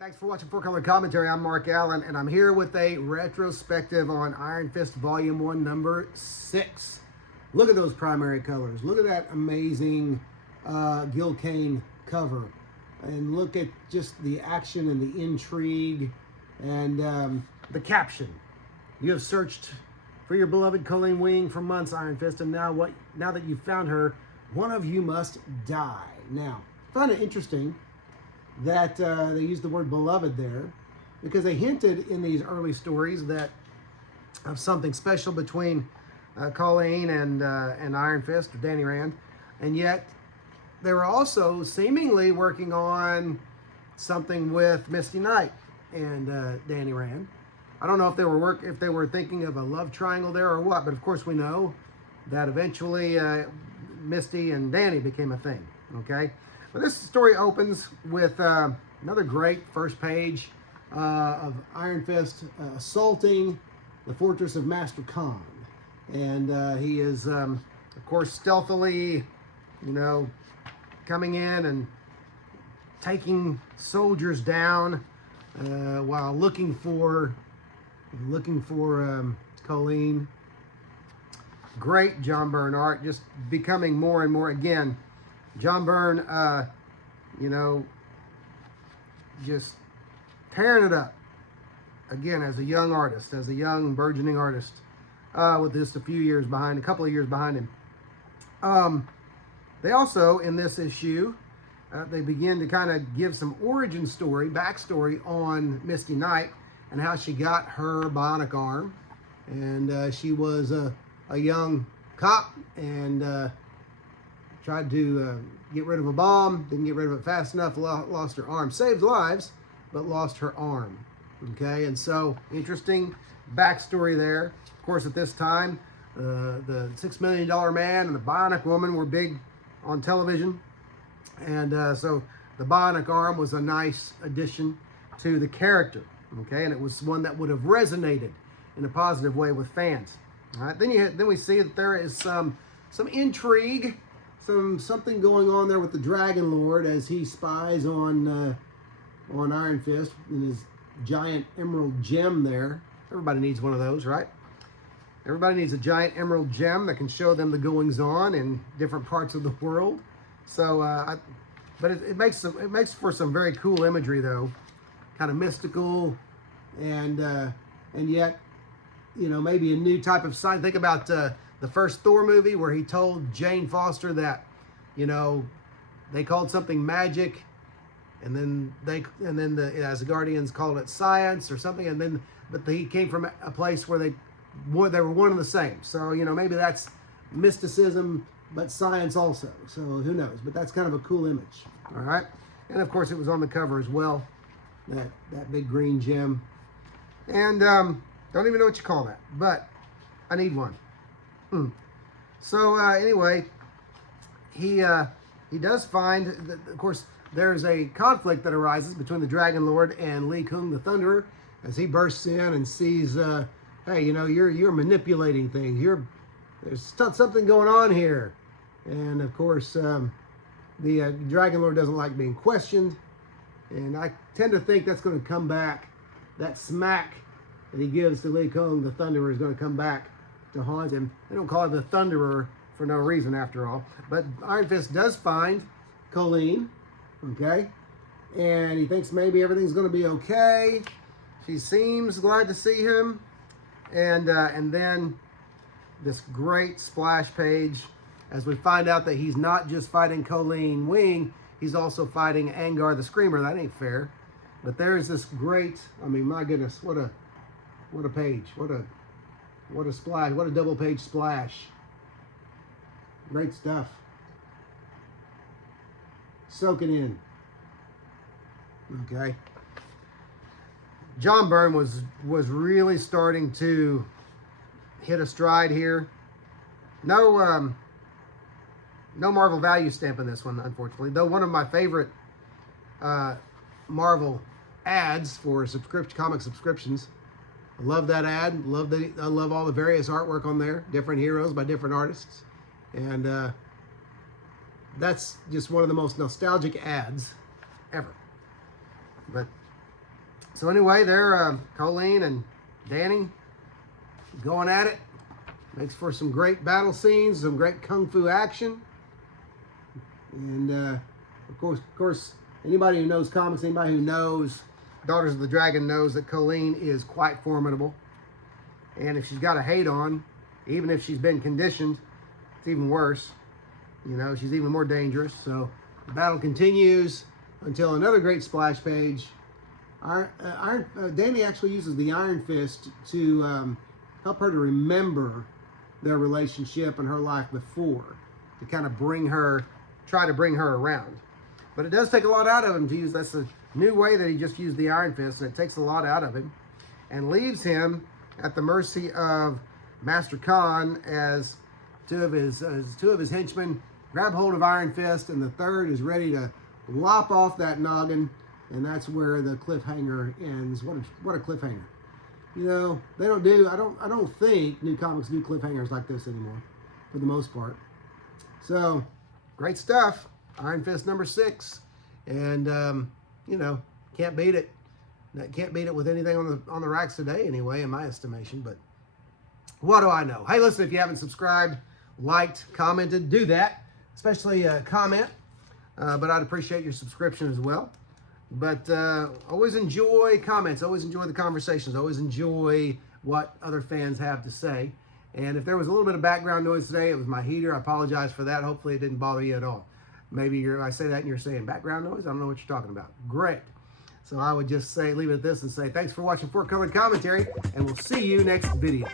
Thanks for watching Four Color Commentary. I'm Mark Allen, and I'm here with a retrospective on Iron Fist Volume 1, Number 6. Look at those primary colors. Look at that amazing Gil Kane cover. And look at just the action and the intrigue and the caption. You have searched for your beloved Colleen Wing for months, Iron Fist, and now that you've found her, one of you must die. Now, I find it interesting that they used the word beloved there, because they hinted in these early stories that of something special between Colleen and Iron Fist, or Danny Rand, and yet they were also seemingly working on something with Misty Knight and Danny Rand. I don't know if they were thinking of a love triangle there or what, but of course we know that eventually Misty and Danny became a thing. Okay. But this story opens with another great first page of Iron Fist assaulting the fortress of Master Khan. And he is, of course, stealthily, coming in and taking soldiers down while looking for Colleen. Great John Byrne art, just becoming more and more, again, John Byrne, just tearing it up, again, as a young artist, as a young burgeoning artist, with just a couple of years behind him. They also, in this issue, they begin to kind of give some origin story, backstory on Misty Knight and how she got her bionic arm. And she was a young cop and tried to get rid of a bomb, didn't get rid of it fast enough, lost her arm. Saved lives, but lost her arm. Okay, and so interesting backstory there. Of course, at this time, the $6 Million Man and the Bionic Woman were big on television. And so the Bionic Arm was a nice addition to the character. Okay, and it was one that would have resonated in a positive way with fans. All right, then we see that there is some intrigue, something going on there with the Dragon Lord as he spies on Iron Fist and his giant emerald gem there. Everybody needs one of those, right? Everybody needs a giant emerald gem that can show them the goings on in different parts of the world. So, but it makes for some very cool imagery, though, kind of mystical, and yet, maybe a new type of sign. Think about the first Thor movie where he told Jane Foster that, they called something magic, and then the Asgardians called it science or something, but he came from a place where they were one and the same. So maybe that's mysticism, but science also. So who knows? But that's kind of a cool image. All right, and of course it was on the cover as well. That big green gem, and don't even know what you call that, but I need one. So anyway, he does find that, of course, there's a conflict that arises between the Dragon Lord and Lee Kung the Thunderer as he bursts in and sees, hey, you're manipulating things. There's something going on here, and of course, the Dragon Lord doesn't like being questioned, and I tend to think that's going to come back. That smack that he gives to Lee Kung the Thunderer is going to come back to haunt him. They don't call him the Thunderer for no reason, after all. But Iron Fist does find Colleen, okay? And he thinks maybe everything's going to be okay. She seems glad to see him. And then this great splash page as we find out that he's not just fighting Colleen Wing, he's also fighting Angar the Screamer. That ain't fair. But there's this great, my goodness, what a page. What a splash. What a double page splash. Great stuff. Soak it in. Okay. John Byrne was really starting to hit a stride here. No Marvel value stamp in this one, unfortunately. Though one of my favorite Marvel ads for comic subscriptions. I love that ad. I love all the various artwork on there. Different heroes by different artists. And that's just one of the most nostalgic ads ever. But So anyway, they're Colleen and Danny going at it. Makes for some great battle scenes, some great kung fu action. And of course, anybody who knows comics, anybody who knows Daughters of the Dragon knows that Colleen is quite formidable. And if she's got a hate on, even if she's been conditioned, it's even worse. You know, she's even more dangerous. So the battle continues until another great splash page. Danny actually uses the Iron Fist to help her to remember their relationship and her life before, to kind of try to bring her around. But it does take a lot out of him to use. That's a new way that he just used the Iron Fist, and it takes a lot out of him and leaves him at the mercy of Master Khan as two of his henchmen grab hold of Iron Fist, and the third is ready to lop off that noggin, and that's where the cliffhanger ends. What a cliffhanger! You know, they don't do. I don't think new comics do cliffhangers like this anymore, for the most part. So, great stuff. Iron Fist number 6, and you know, can't beat it. Can't beat it with anything on the racks today, anyway, in my estimation. But what do I know? Hey, listen, if you haven't subscribed, liked, commented, do that. Especially comment. But I'd appreciate your subscription as well. But always enjoy comments. Always enjoy the conversations. Always enjoy what other fans have to say. And if there was a little bit of background noise today, it was my heater. I apologize for that. Hopefully it didn't bother you at all. Maybe I say that and you're saying background noise. I don't know what you're talking about. Great. So I would just leave it at this and say thanks for watching Forthcoming Commentary, and we'll see you next video.